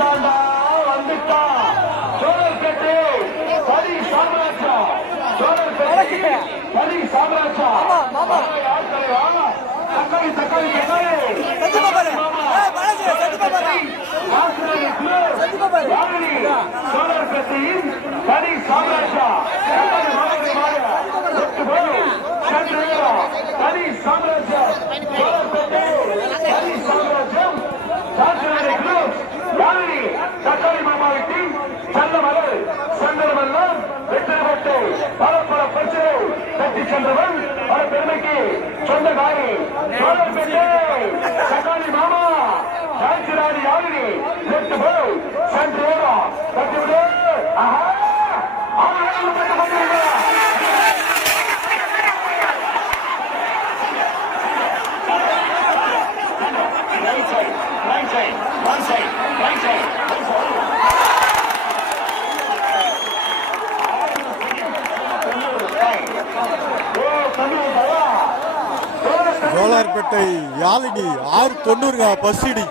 வந்துட்டான்டா வந்துட்டான் சோழர்பேட்டை சரி சாம்ராஜ்யா சோழர்பேட்டை சரி சாம்ராஜ்யா யார் தலைவா? தக்காளி தக்காளி தக்காளி சத்தியமா பாரு. பல பல பிரச்சனை தட்டி சென்றவன் பல பெருமைக்கு சொந்தக்காரி. சோழர்பேட்டை தக்காளி மாமா சாய்ச்சிராணி யாழினி எட்டு போய் சென்று நேரம் தட்டிவிடு ஆஹா! கொண்டிருக்கிறார் right side, right side, one right side, one side. Jolarpettai Yazhini ஆறு தொண்ணூறு பஸ்ஸிடி